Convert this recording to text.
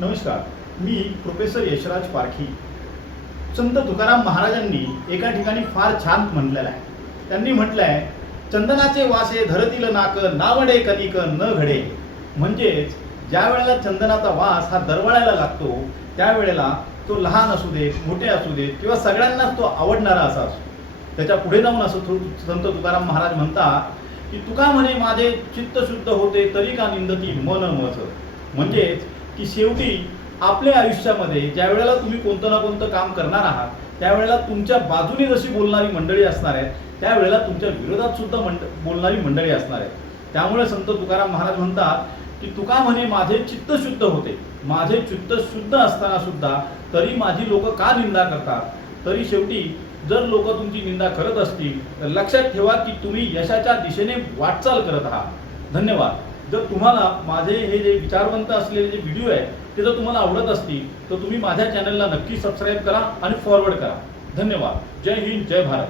नमस्कार, मी प्रोफेसर यशराज पारखी. संत तुकाराम महाराजांनी एका ठिकाणी फार छान म्हटलेलं आहे. त्यांनी म्हटलं आहे, चंदनाचे वासे धरतील नाक, नावडे कनिक न घडे. म्हणजेच ज्या वेळेला चंदनाचा वास हा दरवळायला लागतो त्यावेळेला तो लहान असू दे, मोठे असू दे किंवा सगळ्यांनाच तो आवडणारा असा असतो. त्याच्या पुढे जाऊन असं संत तुकाराम महाराज म्हणतात की तुका म्हणे माझे चित्त शुद्ध होते तरी का निंदती मन मज. म्हणजेच की शेवटी आपल्या आयुष्यामध्ये ज्या वेळेला तुम्ही कोणतं ना कोणतं काम करणार आहात त्यावेळेला तुमच्या बाजूने जशी बोलणारी मंडळी असणार आहेत त्यावेळेला तुमच्या विरोधात सुद्धा बोलणारी मंडळी असणार आहेत. त्यामुळे संत तुकाराम महाराज म्हणतात की तुका म्हणे माझे चित्त शुद्ध होते. माझे चित्त शुद्ध असताना सुद्धा तरी माझी लोक का निंदा करतात. तरी शेवटी जर लोक तुमची निंदा करत असतील तर लक्षात ठेवा की तुम्ही यशाच्या दिशेने वाटचाल करत आहात. धन्यवाद. जर तुम्हाला माझे हे जे विचारवंत असलेले जे व्हिडिओ आहे ते जर तुम्हाला आवडत असतील तर तुम्ही माझ्या चॅनलला नक्की सबस्क्राईब करा आणि फॉरवर्ड करा. धन्यवाद. जय हिंद, जय भारत.